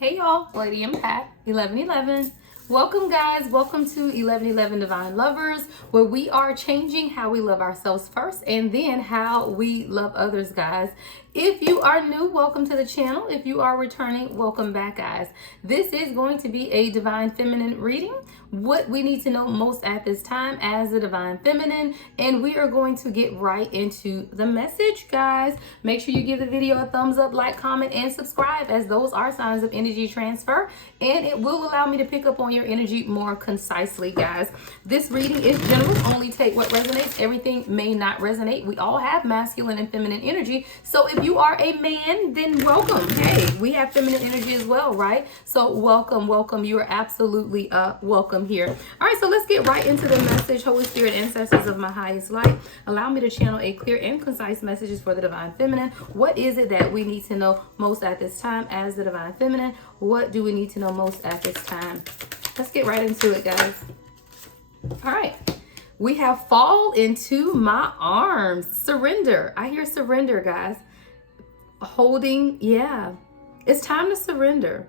Hey y'all, Lady Impact 1111. Welcome guys, welcome to 1111 Divine Lovers, where we are changing how we love ourselves first and then how we love others, guys. If you are new, welcome to the channel. If you are returning, welcome back, guys. This is going to be a Divine Feminine reading, what we need to know most at this time as the Divine Feminine, and we are going to get right into the message, guys. Make sure you give the video a thumbs up, like, comment, and subscribe, as those are signs of energy transfer, and it will allow me to pick up on your energy more concisely, guys. This reading is general, only take what resonates. Everything may not resonate. We all have masculine and feminine energy, so if you are a man, then welcome. Hey, we have feminine energy as well, right? So welcome. You are absolutely welcome here. All right, so let's get right into the message. Holy Spirit, ancestors of my highest light, allow me to channel a clear and concise messages for the Divine Feminine. What is it that we need to know most at this time as the Divine Feminine? What do we need to know most at this time? Let's get right into it, guys. All right. We have fall into my arms. Surrender. I hear surrender, guys. Holding, yeah. It's time to surrender.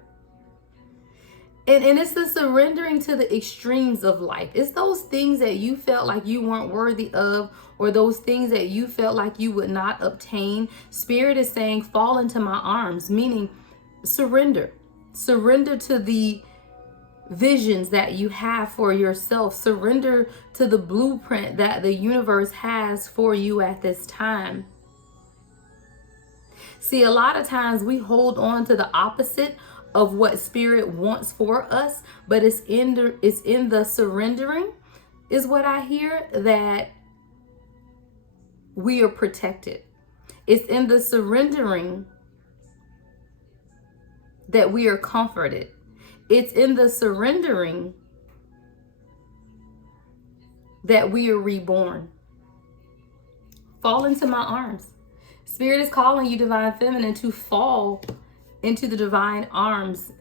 And it's the surrendering to the extremes of life. It's those things that you felt like you weren't worthy of, or those things that you felt like you would not obtain. Spirit is saying, fall into my arms, meaning surrender. Surrender to the visions that you have for yourself. Surrender to the blueprint that the universe has for you at this time. See, a lot of times we hold on to the opposite of what Spirit wants for us, but it's in the surrendering is what I hear, that we are protected. It's in the surrendering that we are comforted. It's in the surrendering that we are reborn. Fall into my arms. Spirit is calling you, Divine Feminine, to fall into the divine arms.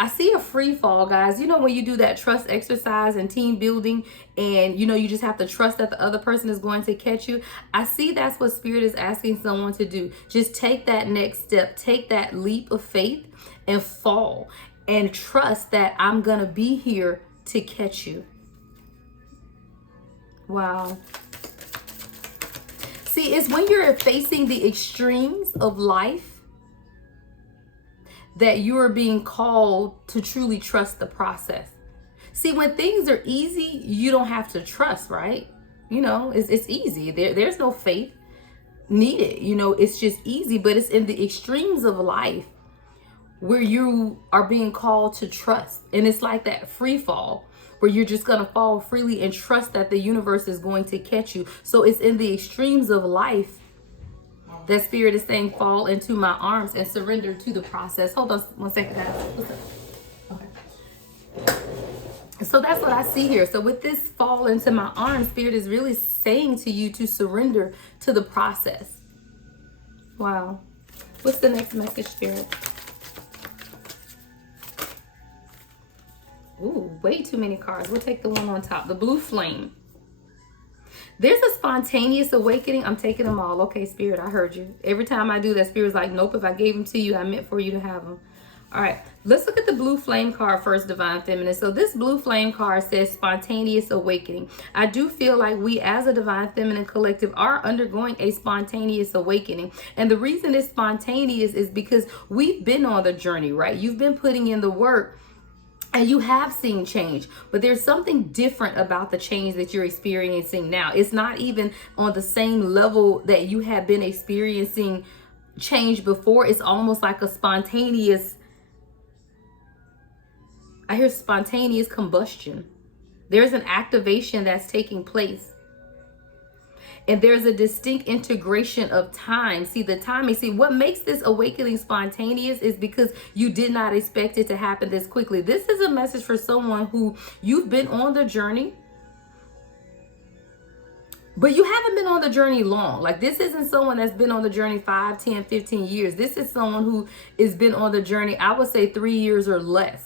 I see a free fall, guys. You know, when you do that trust exercise and team building, and you know, you just have to trust that the other person is going to catch you. I see that's what Spirit is asking someone to do. Just take that next step, take that leap of faith and fall, and trust that I'm gonna be here to catch you. Wow. See, it's when you're facing the extremes of life that you are being called to truly trust the process. See, when things are easy, you don't have to trust, right? You know, it's easy. There's no faith needed. You know, it's just easy, but it's in the extremes of life where you are being called to trust. And it's like that free fall, where you're just going to fall freely and trust that the universe is going to catch you. So it's in the extremes of life that Spirit is saying, fall into my arms and surrender to the process. Hold on one second, guys. What's up? Okay. So that's what I see here. So with this fall into my arms, Spirit is really saying to you to surrender to the process. Wow. What's the next message, Spirit? Ooh, way too many cards. We'll take the one on top, the blue flame. There's a spontaneous awakening. I'm taking them all. Okay, Spirit, I heard you. Every time I do that, Spirit's like, nope, if I gave them to you, I meant for you to have them. All right, let's look at the blue flame card first, Divine Feminine. So this blue flame card says spontaneous awakening. I do feel like we as a Divine Feminine collective are undergoing a spontaneous awakening. And the reason it's spontaneous is because we've been on the journey, right? You've been putting in the work, and you have seen change, but there's something different about the change that you're experiencing now. It's not even on the same level that you have been experiencing change before. It's almost like a spontaneous, I hear spontaneous combustion. There's an activation that's taking place. And there's a distinct integration of time. See, the timing. See, what makes this awakening spontaneous is because you did not expect it to happen this quickly. This is a message for someone who you've been on the journey, but you haven't been on the journey long. Like, this isn't someone that's been on the journey 5, 10, 15 years. This is someone who has been on the journey, I would say 3 years or less.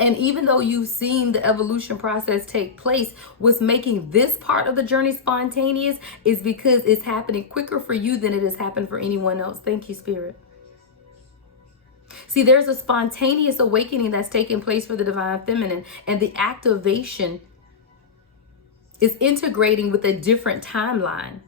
And even though you've seen the evolution process take place, what's making this part of the journey spontaneous is because it's happening quicker for you than it has happened for anyone else. Thank you, Spirit. See, there's a spontaneous awakening that's taking place for the divine feminine, and the activation is integrating with a different timeline.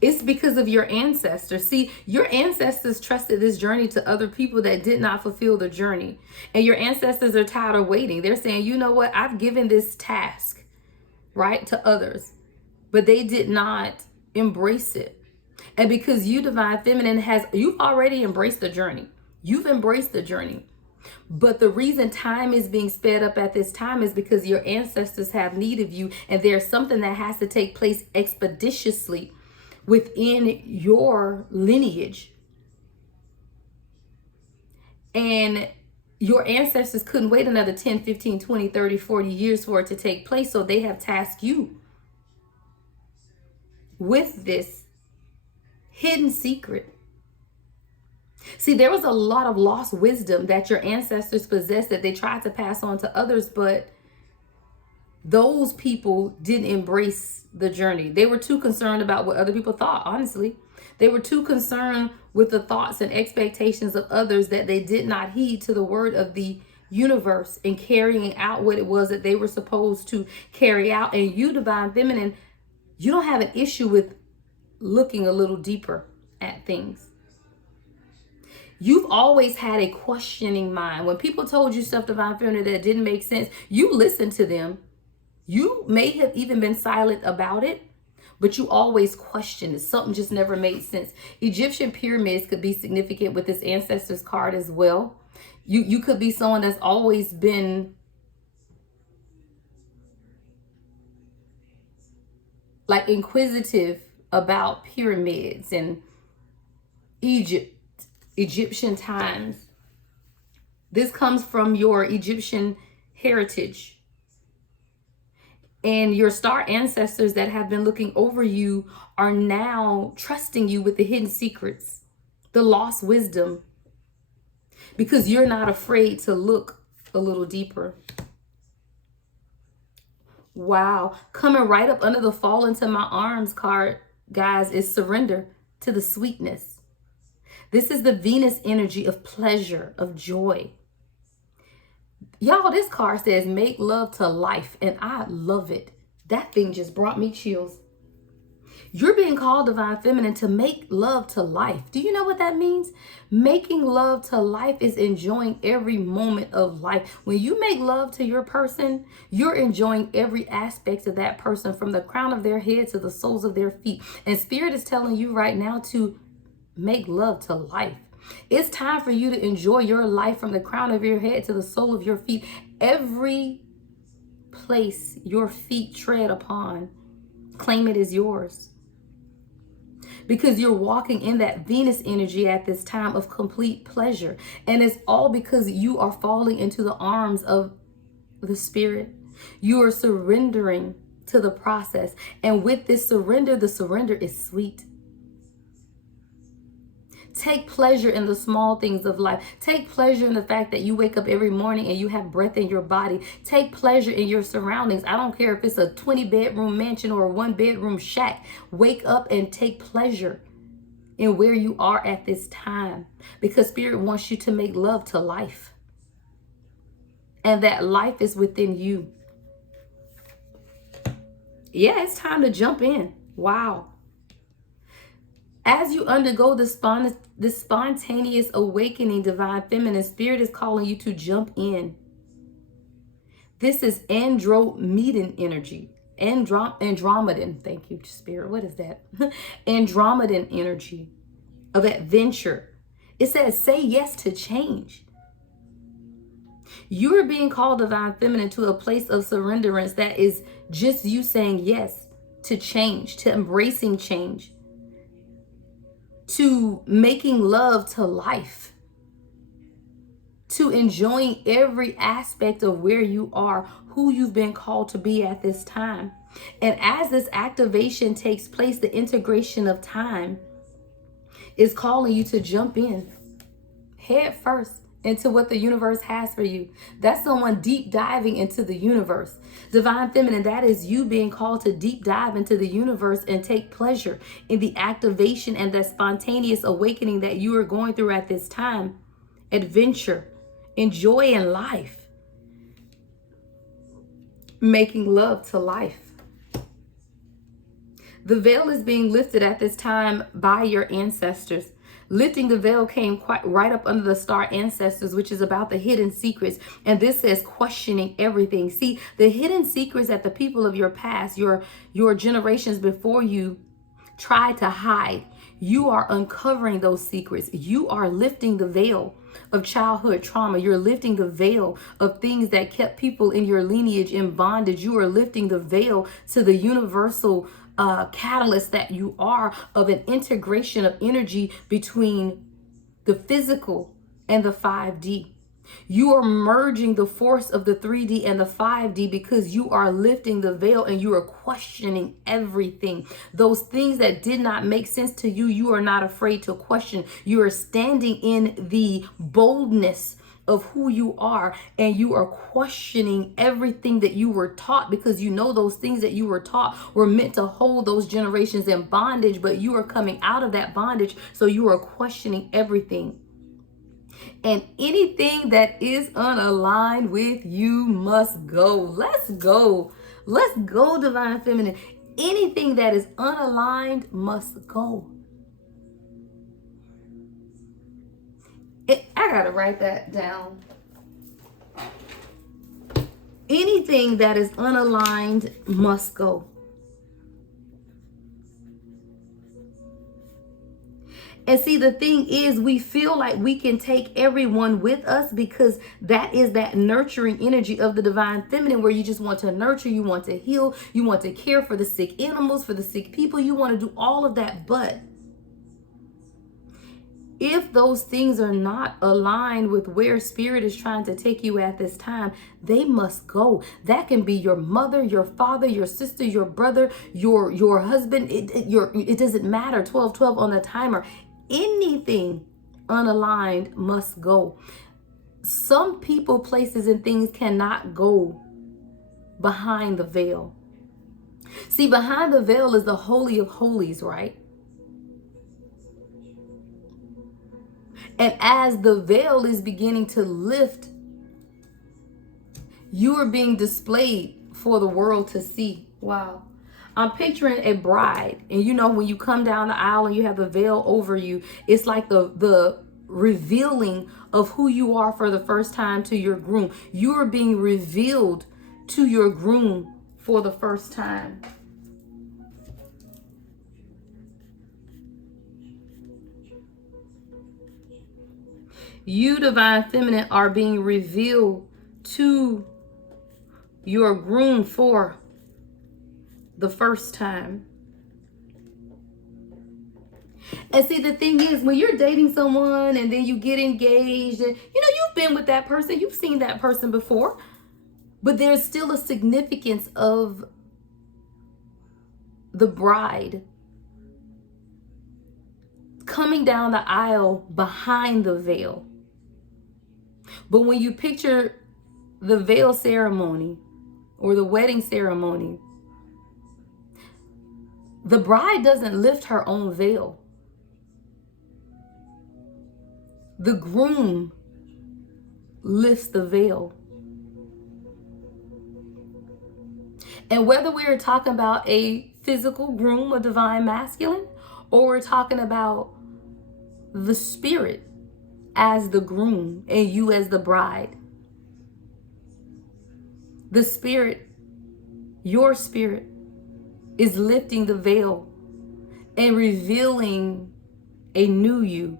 It's because of your ancestors. See, your ancestors trusted this journey to other people that did not fulfill the journey. And your ancestors are tired of waiting. They're saying, you know what? I've given this task, right, to others, but they did not embrace it. And because you, divine feminine, you've already embraced the journey. You've embraced the journey. But the reason time is being sped up at this time is because your ancestors have need of you, and there's something that has to take place expeditiously within your lineage. And your ancestors couldn't wait another 10, 15, 20, 30, 40 years for it to take place. So they have tasked you with this hidden secret. See, there was a lot of lost wisdom that your ancestors possessed that they tried to pass on to others, but those people didn't embrace the journey. They were too concerned about what other people thought, honestly. They were too concerned with the thoughts and expectations of others that they did not heed to the word of the universe in carrying out what it was that they were supposed to carry out. And you, divine feminine, you don't have an issue with looking a little deeper at things. You've always had a questioning mind. When people told you stuff, divine feminine, that didn't make sense, you listened to them. You may have even been silent about it, but you always questioned it. Something just never made sense. Egyptian pyramids could be significant with this ancestors card as well. You could be someone that's always been like inquisitive about pyramids and Egyptian times. This comes from your Egyptian heritage. And your star ancestors that have been looking over you are now trusting you with the hidden secrets, the lost wisdom, because you're not afraid to look a little deeper. Wow. Coming right up under the fall into my arms card, guys, is surrender to the sweetness. This is the Venus energy of pleasure, of joy. Y'all, this card says make love to life, and I love it. That thing just brought me chills. You're being called, divine feminine, to make love to life. Do you know what that means? Making love to life is enjoying every moment of life. When you make love to your person, you're enjoying every aspect of that person, from the crown of their head to the soles of their feet. And Spirit is telling you right now to make love to life. It's time for you to enjoy your life from the crown of your head to the sole of your feet. Every place your feet tread upon, claim it as yours. Because you're walking in that Venus energy at this time of complete pleasure. And it's all because you are falling into the arms of the Spirit. You are surrendering to the process. And with this surrender, the surrender is sweet. Take pleasure in the small things of life. Take pleasure in the fact that you wake up every morning and you have breath in your body. Take pleasure in your surroundings. I don't care if it's a 20-bedroom mansion or a 1-bedroom shack. Wake up and take pleasure in where you are at this time, because Spirit wants you to make love to life. And that life is within you. Yeah, it's time to jump in. Wow. As you undergo this spontaneous awakening, divine feminine, Spirit is calling you to jump in. This is Andromedan energy. Andromedan. Thank you, Spirit. What is that? Andromedan energy of adventure. It says, say yes to change. You are being called, divine feminine, to a place of surrenderance that is just you saying yes to change, to embracing change, to making love to life, to enjoying every aspect of where you are, who you've been called to be at this time. And as this activation takes place, the integration of time is calling you to jump in head first into what the universe has for you. That's someone deep diving into the universe. Divine Feminine, that is you being called to deep dive into the universe and take pleasure in the activation and the spontaneous awakening that you are going through at this time. Adventure, enjoy in life, making love to life. The veil is being lifted at this time by your ancestors. Lifting the veil came quite right up under the star ancestors, which is about the hidden secrets. And this says questioning everything. See, the hidden secrets that the people of your past, your generations before you tried to hide, you are uncovering those secrets. You are lifting the veil of childhood trauma. You're lifting the veil of things that kept people in your lineage in bondage. You are lifting the veil to the universal catalyst that you are of an integration of energy between the physical and the 5D. You are merging the force of the 3D and the 5D because you are lifting the veil and you are questioning everything. Those things that did not make sense to you, you are not afraid to question. You are standing in the boldness of who you are, and you are questioning everything that you were taught, because you know those things that you were taught were meant to hold those generations in bondage, but you are coming out of that bondage, so you are questioning everything. And anything that is unaligned with you must go. Let's go. Let's go, Divine Feminine. Anything that is unaligned must go. I gotta write that down. Anything that is unaligned must go. And see, the thing is, we feel like we can take everyone with us because that is that nurturing energy of the Divine Feminine, where you just want to nurture, you want to heal, you want to care for the sick animals, for the sick people, you want to do all of that. But if those things are not aligned with where Spirit is trying to take you at this time, they must go. That can be your mother, your father, your sister, your brother, your husband. It doesn't matter. 1212 on the timer. Anything unaligned must go. Some people, places, and things cannot go behind the veil. See, behind the veil is the Holy of Holies, right? And as the veil is beginning to lift, you are being displayed for the world to see. Wow. I'm picturing a bride, and you know, when you come down the aisle and you have the veil over you, it's like the revealing of who you are for the first time to your groom. You are being revealed to your groom for the first time. You, Divine Feminine, are being revealed to your groom for the first time. And see, the thing is, when you're dating someone and then you get engaged, and you know, you've been with that person, you've seen that person before, but there's still a significance of the bride coming down the aisle behind the veil. But when you picture the veil ceremony or the wedding ceremony, the bride doesn't lift her own veil. The groom lifts the veil. And whether we are talking about a physical groom, a divine masculine, or we're talking about the spirit as the groom and you as the bride, the spirit, your spirit, is lifting the veil and revealing a new you.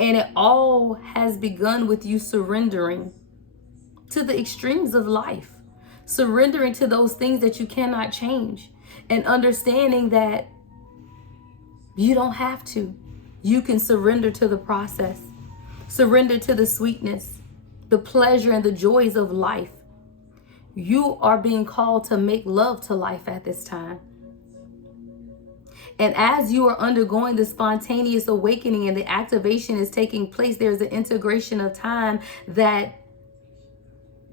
And it all has begun with you surrendering to the extremes of life, surrendering to those things that you cannot change, and understanding that you don't have to. You can surrender to the process, surrender to the sweetness, the pleasure, and the joys of life. You are being called to make love to life at this time. And as you are undergoing the spontaneous awakening and the activation is taking place, there's an integration of time that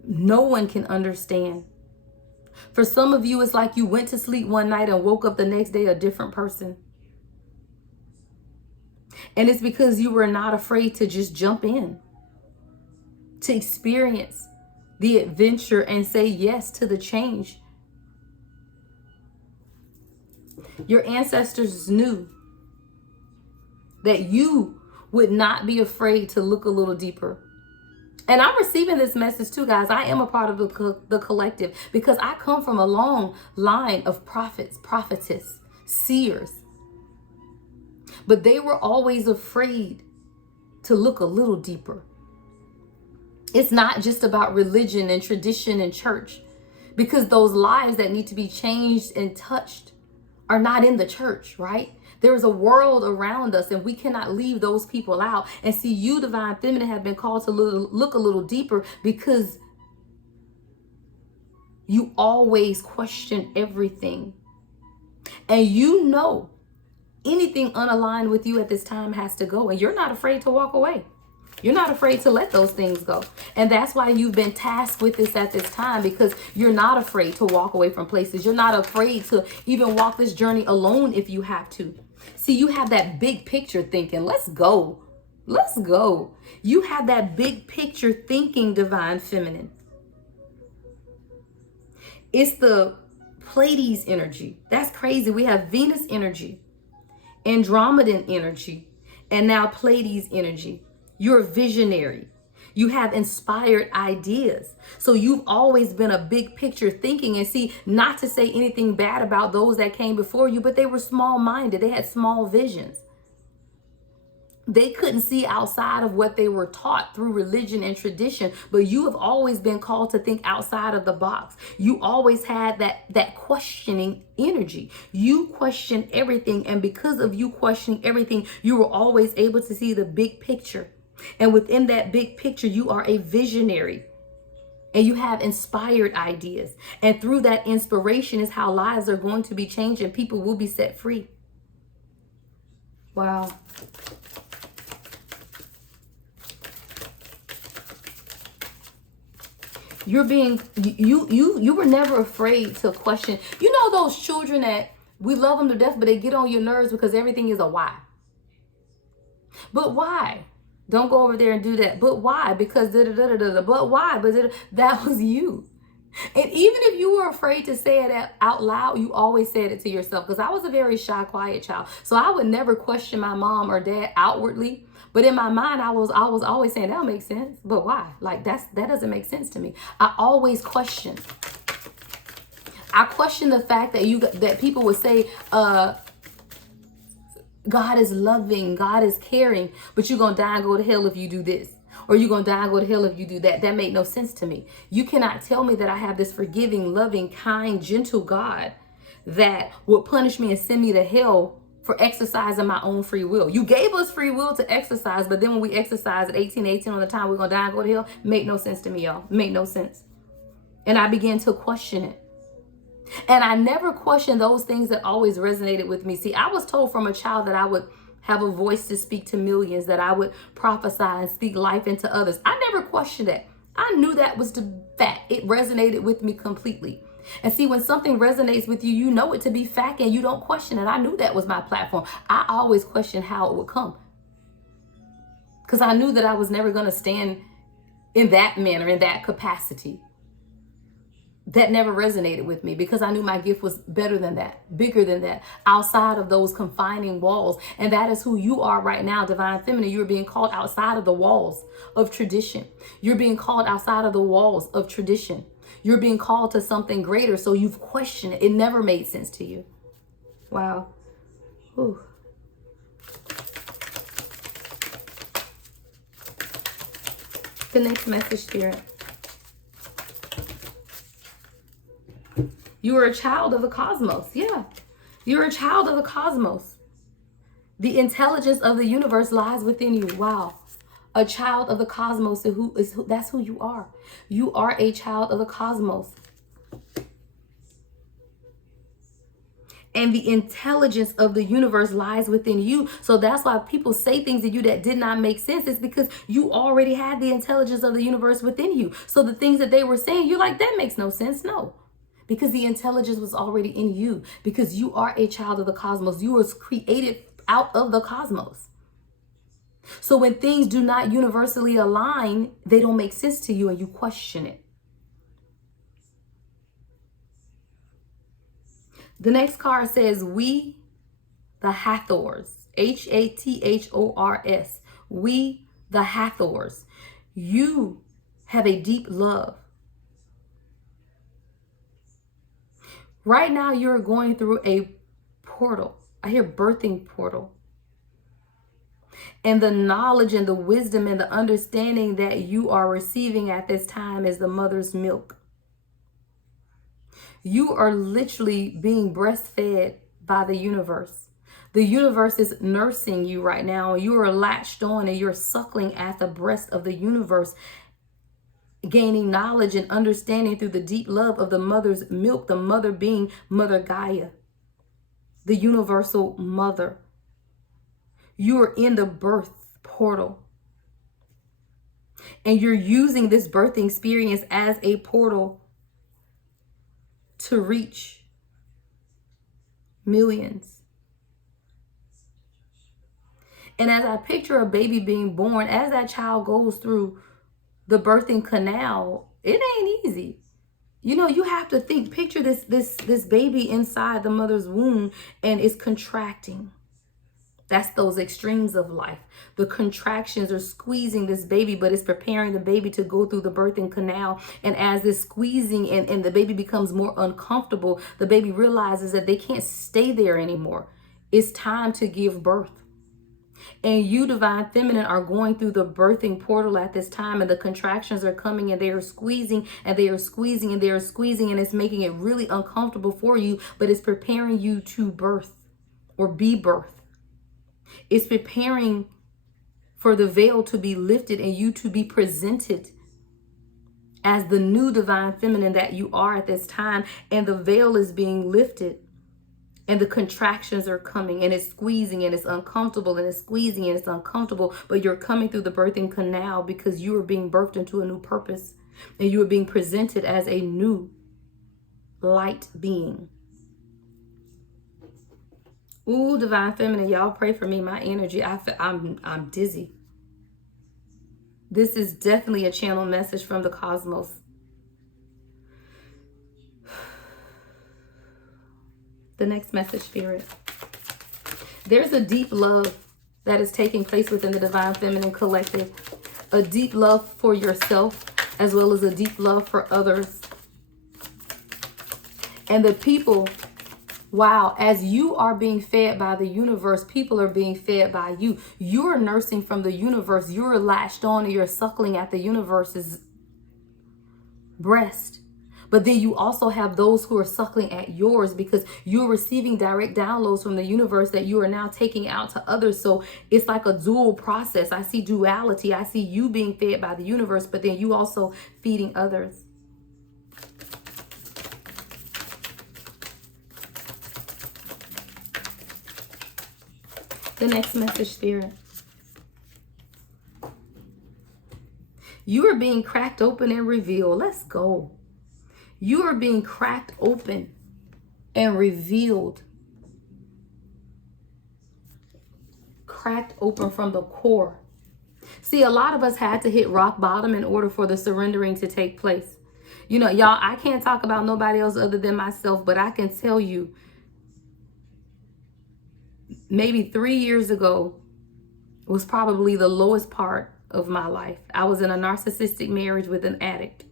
no one can understand. For some of you, it's like you went to sleep one night and woke up the next day a different person. And it's because you were not afraid to just jump in, to experience the adventure and say yes to the change. Your ancestors knew that you would not be afraid to look a little deeper. And I'm receiving this message too, guys. I am a part of the collective because I come from a long line of prophets, prophetess, seers. But they were always afraid to look a little deeper. It's not just about religion and tradition and church, because those lives that need to be changed and touched are not in the church, right? There is a world around us and we cannot leave those people out. And see, you, Divine Feminine, have been called to look a little deeper because you always question everything. And you know anything unaligned with you at this time has to go. And you're not afraid to walk away. You're not afraid to let those things go. And that's why you've been tasked with this at this time, because you're not afraid to walk away from places. You're not afraid to even walk this journey alone if you have to. See, you have that big picture thinking, let's go. Let's go. You have that big picture thinking, Divine Feminine. It's the Pleiades energy. That's crazy. We have Venus energy, Andromedan energy, and now Pleiades energy. You're visionary. You have inspired ideas. So you've always been a big picture thinking. And see, not to say anything bad about those that came before you, but they were small-minded. They had small visions. They couldn't see outside of what they were taught through religion and tradition. But you have always been called to think outside of the box. You always had that questioning energy. You question everything. And because of you questioning everything, you were always able to see the big picture. And within that big picture, you are a visionary and you have inspired ideas. And through that inspiration is how lives are going to be changed and people will be set free. Wow. You're being, you were never afraid to question. You know those children that we love them to death, but they get on your nerves because everything is a why. But why? Don't go over there and do that. But why? Because but why? But that was you. And even if you were afraid to say it out loud, you always said it to yourself. Because I was a very shy, quiet child. So I would never question my mom or dad outwardly. But in my mind, I was always saying, that makes sense. But why? Like that doesn't make sense to me. I always question. I question the fact that people would say, God is loving, God is caring, but you're going to die and go to hell if you do this. Or you're going to die and go to hell if you do that. That made no sense to me. You cannot tell me that I have this forgiving, loving, kind, gentle God that would punish me and send me to hell for exercising my own free will. You gave us free will to exercise, but then when we exercise at 18 on the time we're going to die and go to hell, made no sense to me, y'all. Made no sense. And I began to question it. And I never questioned those things that always resonated with me. See, I was told from a child that I would have a voice to speak to millions, that I would prophesy and speak life into others. I never questioned that. I knew that was the fact. It resonated with me completely. And see, when something resonates with you, you know it to be fact and you don't question it. I knew that was my platform. I always questioned how it would come, because I knew that I was never going to stand in that manner, in that capacity. That never resonated with me because I knew my gift was better than that, bigger than that, outside of those confining walls. And that is who you are right now, Divine Feminine. You're being called outside of the walls of tradition. You're being called outside of the walls of tradition. You're being called to something greater. So you've questioned it. It never made sense to you. Wow. Whew. The next message, Spirit. You are a child of the cosmos. Yeah. You're a child of the cosmos. The intelligence of the universe lies within you. Wow. A child of the cosmos that's who you are. You are a child of the cosmos. And the intelligence of the universe lies within you. So that's why people say things to you that did not make sense. It's because you already had the intelligence of the universe within you. So the things that they were saying, you're like, that makes no sense. No, because the intelligence was already in you, because you are a child of the cosmos. You were created out of the cosmos. So when things do not universally align, they don't make sense to you and you question it. The next card says, we the Hathors, Hathors, we the Hathors, you have a deep love. Right now, you're going through a portal. I hear birthing portal. And the knowledge and the wisdom and the understanding that you are receiving at this time is the mother's milk. You are literally being breastfed by the universe. The universe is nursing you right now. You are latched on and you're suckling at the breast of the universe, gaining knowledge and understanding through the deep love of the mother's milk, the mother being Mother Gaia, the universal mother. You are in the birth portal. And you're using this birthing experience as a portal to reach millions. And as I picture a baby being born, as that child goes through the birthing canal, it ain't easy. You know, you have to picture this baby inside the mother's womb, and it's contracting. That's those extremes of life. The contractions are squeezing this baby, but it's preparing the baby to go through the birthing canal. And as this squeezing and the baby becomes more uncomfortable, the baby realizes that they can't stay there anymore. It's time to give birth. And you, divine feminine, are going through the birthing portal at this time, and the contractions are coming and they are squeezing and they are squeezing and they are squeezing, and it's making it really uncomfortable for you, but it's preparing you to birth or be birthed. It's preparing for the veil to be lifted and you to be presented as the new divine feminine that you are at this time. And the veil is being lifted and the contractions are coming and it's squeezing and it's uncomfortable and it's squeezing and it's uncomfortable. But you're coming through the birthing canal because you are being birthed into a new purpose and you are being presented as a new light being. Ooh, divine feminine, y'all pray for me. My energy, I'm dizzy. This is definitely a channel message from the cosmos. The next message, Spirit. There's a deep love that is taking place within the divine feminine collective. A deep love for yourself as well as a deep love for others. And the people, wow, as you are being fed by the universe, people are being fed by you. You're nursing from the universe. You're latched on and you're suckling at the universe's breast. But then you also have those who are suckling at yours because you're receiving direct downloads from the universe that you are now taking out to others. So it's like a dual process. I see duality. I see you being fed by the universe, but then you also feeding others. The next message, Spirit. You are being cracked open and revealed. Let's go. You are being cracked open and revealed. Cracked open from the core. See, a lot of us had to hit rock bottom in order for the surrendering to take place. You know, y'all, I can't talk about nobody else other than myself, but I can tell you, maybe 3 years ago was probably the lowest part of my life. I was in a narcissistic marriage with an addict.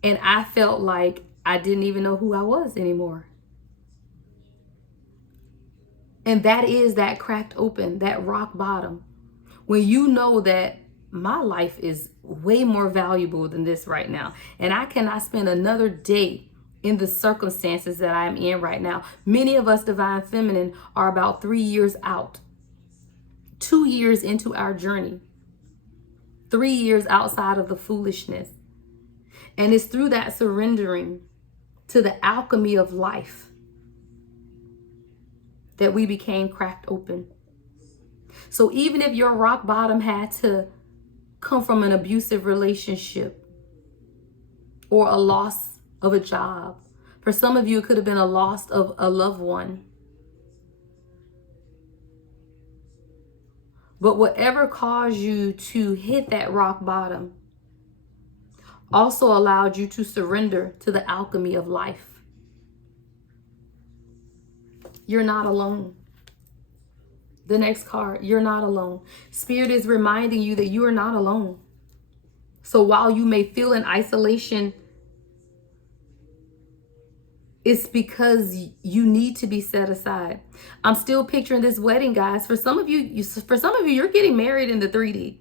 And I felt like I didn't even know who I was anymore. And that is that cracked open, that rock bottom. When you know that my life is way more valuable than this right now. And I cannot spend another day in the circumstances that I'm in right now. Many of us, divine feminine, are about 3 years out. 2 years into our journey. 3 years outside of the foolishness. And it's through that surrendering to the alchemy of life that we became cracked open. So even if your rock bottom had to come from an abusive relationship or a loss of a job, for some of you, it could have been a loss of a loved one. But whatever caused you to hit that rock bottom also allowed you to surrender to the alchemy of life. You're not alone. The next card, you're not alone. Spirit is reminding you that you are not alone. So while you may feel in isolation, it's because you need to be set aside. I'm still picturing this wedding, guys. For some of you, you're getting married in the 3D.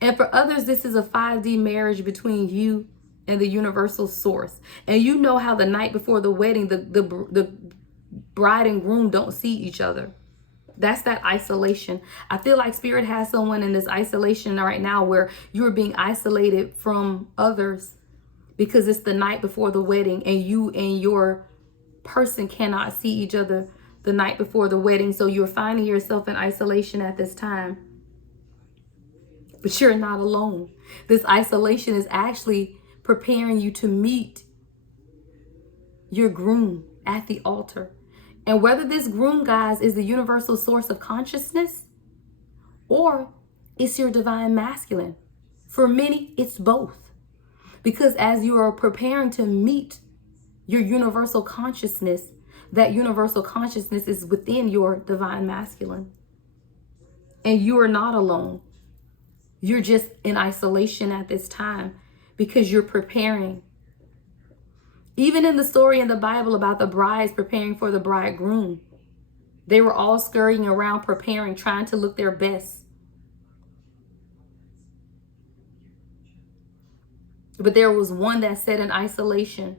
And for others, this is a 5D marriage between you and the universal source. And you know how the night before the wedding, the bride and groom don't see each other. That's that isolation. I feel like Spirit has someone in this isolation right now where you're being isolated from others because it's the night before the wedding and you and your person cannot see each other the night before the wedding. So you're finding yourself in isolation at this time. But you're not alone. This isolation is actually preparing you to meet your groom at the altar. And whether this groom, guys, is the universal source of consciousness or it's your divine masculine. For many, it's both. Because as you are preparing to meet your universal consciousness, that universal consciousness is within your divine masculine. And you are not alone. You're just in isolation at this time because you're preparing. Even in the story in the Bible about the brides preparing for the bridegroom, they were all scurrying around preparing, trying to look their best. But there was one that sat in isolation.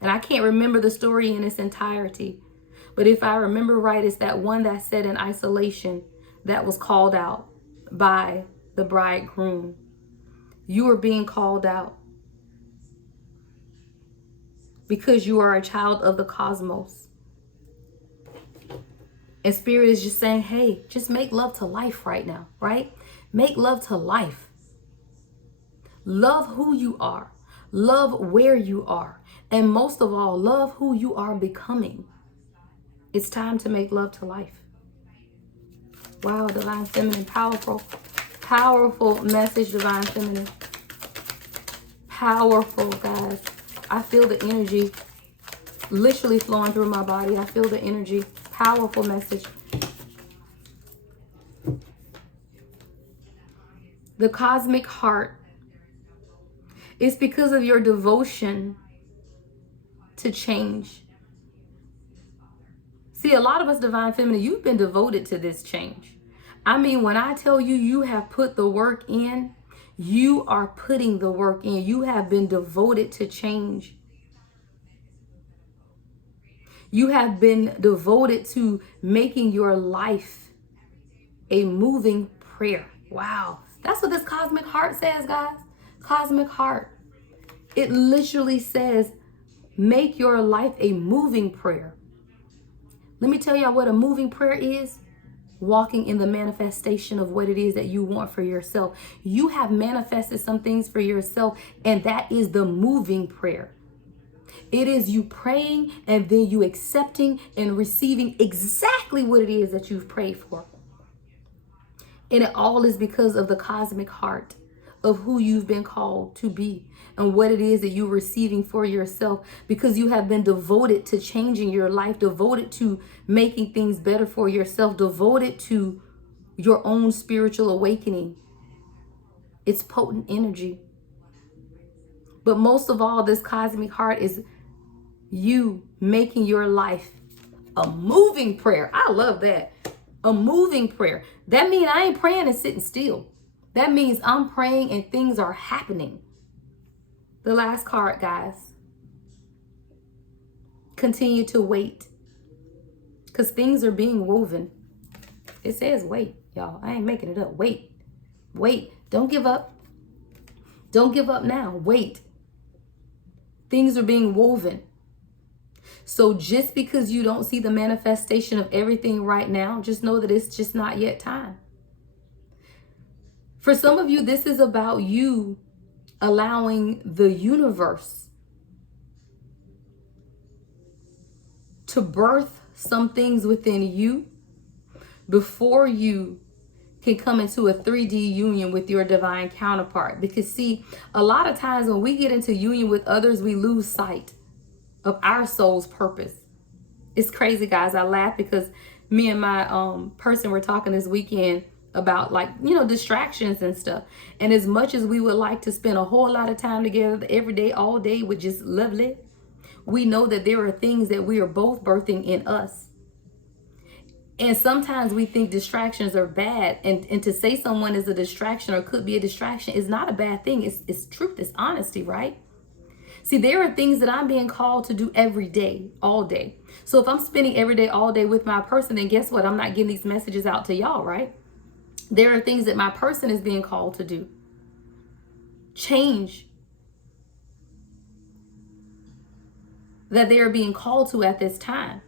And I can't remember the story in its entirety. But if I remember right, it's that one that sat in isolation that was called out by the bridegroom. You are being called out because you are a child of the cosmos. And Spirit is just saying, hey, just make love to life right now, right? Make love to life. Love who you are. Love where you are. And most of all, love who you are becoming. It's time to make love to life. Wow, Divine Feminine, powerful, powerful message, Divine Feminine. Powerful, guys. I feel the energy literally flowing through my body. I feel the energy. Powerful message. The cosmic heart is because of your devotion to change. See, a lot of us, Divine Feminine, you've been devoted to this change. I mean, when I tell you, you have put the work in, you are putting the work in. You have been devoted to change. You have been devoted to making your life a moving prayer. Wow. That's what this cosmic heart says, guys. Cosmic heart. It literally says, make your life a moving prayer. Let me tell y'all what a moving prayer is. Walking in the manifestation of what it is that you want for yourself. You have manifested some things for yourself, and that is the moving prayer. It is you praying and then you accepting and receiving exactly what it is that you've prayed for. And it all is because of the cosmic heart of who you've been called to be and what it is that you're receiving for yourself, because you have been devoted to changing your life, devoted to making things better for yourself, devoted to your own spiritual awakening. It's potent energy. But most of all, this cosmic heart is you making your life a moving prayer. I love that. A moving prayer. That means I ain't praying and sitting still. That means I'm praying and things are happening. The last card, guys. Continue to wait. Because things are being woven. It says wait, y'all. I ain't making it up. Wait. Wait. Don't give up. Don't give up now. Wait. Things are being woven. So just because you don't see the manifestation of everything right now, just know that it's just not yet time. For some of you, this is about you allowing the universe to birth some things within you before you can come into a 3D union with your divine counterpart. Because see, a lot of times when we get into union with others, we lose sight of our soul's purpose. It's crazy, guys. I laugh because me and my person were talking this weekend about, like, distractions and stuff. And as much as we would like to spend a whole lot of time together every day, all day, with just lovely, we know that there are things that we are both birthing in us. And sometimes we think distractions are bad. And to say someone is a distraction or could be a distraction is not a bad thing. It's truth, it's honesty, right? See, there are things that I'm being called to do every day, all day. So if I'm spending every day, all day with my person, then guess what? I'm not getting these messages out to y'all, right? There are things that my person is being called to do. Change that they are being called to at this time.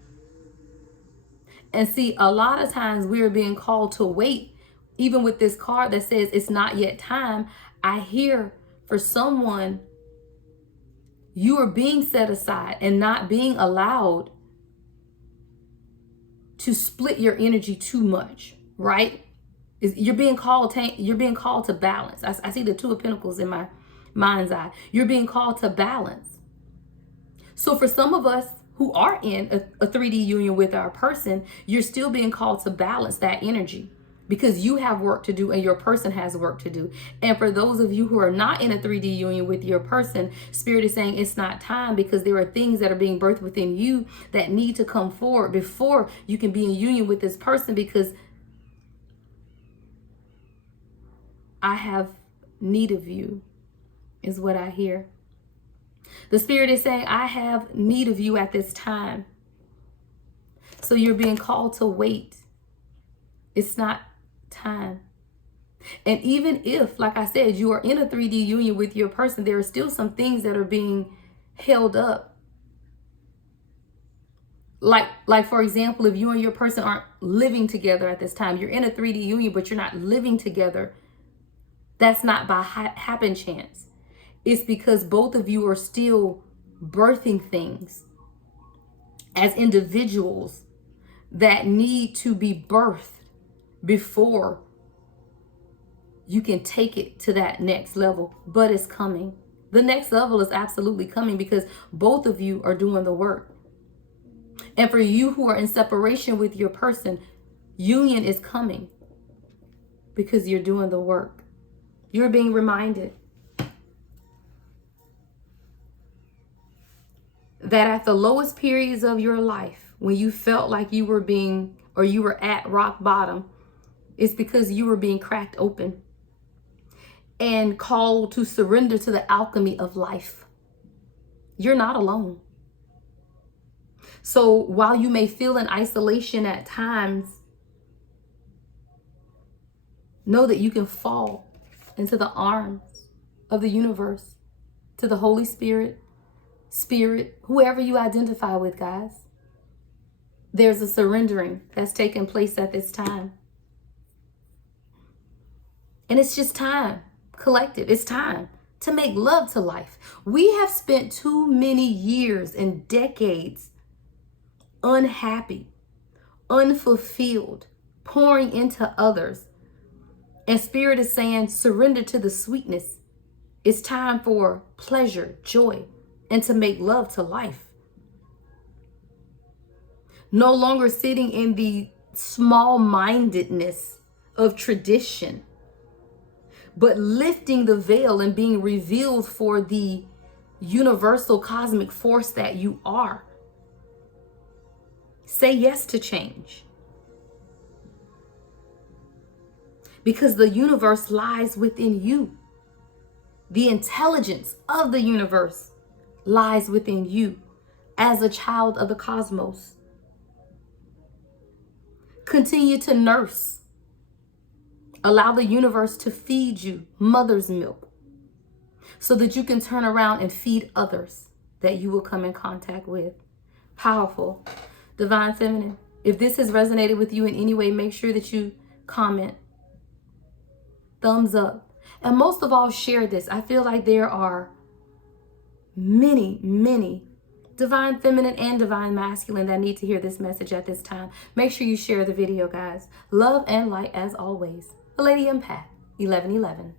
And see, a lot of times we are being called to wait. Even with this card that says it's not yet time, I hear for someone, you are being set aside and not being allowed to split your energy too much, right? You're being called to balance. I see the Two of Pentacles in my mind's eye. You're being called to balance. So for some of us who are in a 3D union with our person, you're still being called to balance that energy, because you have work to do and your person has work to do. And for those of you who are not in a 3D union with your person, Spirit is saying it's not time, because there are things that are being birthed within you that need to come forward before you can be in union with this person, because I have need of you, is what I hear. The Spirit is saying, I have need of you at this time. So you're being called to wait. It's not time. And even if, like I said, you are in a 3D union with your person, there are still some things that are being held up. Like for example, if you and your person aren't living together at this time, you're in a 3D union, but you're not living together. That's not by happen chance. It's because both of you are still birthing things as individuals that need to be birthed before you can take it to that next level. But it's coming. The next level is absolutely coming, because both of you are doing the work. And for you who are in separation with your person, union is coming because you're doing the work. You're being reminded that at the lowest periods of your life, when you felt like you were you were at rock bottom, it's because you were being cracked open and called to surrender to the alchemy of life. You're not alone. So while you may feel in isolation at times, know that you can fall into the arms of the universe, to the Holy Spirit, whoever you identify with, guys. There's a surrendering that's taking place at this time. And it's just time, collective. It's time to make love to life. We have spent too many years and decades unhappy, unfulfilled, pouring into others. And Spirit is saying, surrender to the sweetness. It's time for pleasure, joy, and to make love to life. No longer sitting in the small-mindedness of tradition, but lifting the veil and being revealed for the universal cosmic force that you are. Say yes to change. Because the universe lies within you. The intelligence of the universe lies within you as a child of the cosmos. Continue to nurse. Allow the universe to feed you mother's milk so that you can turn around and feed others that you will come in contact with. Powerful. Divine Feminine, if this has resonated with you in any way, make sure that you comment, thumbs up, and most of all, share this. I feel like there are many Divine Feminine and Divine Masculine that need to hear this message at this time. Make sure you share the video, guys. Love and light as always. The Lady Empath, 1111.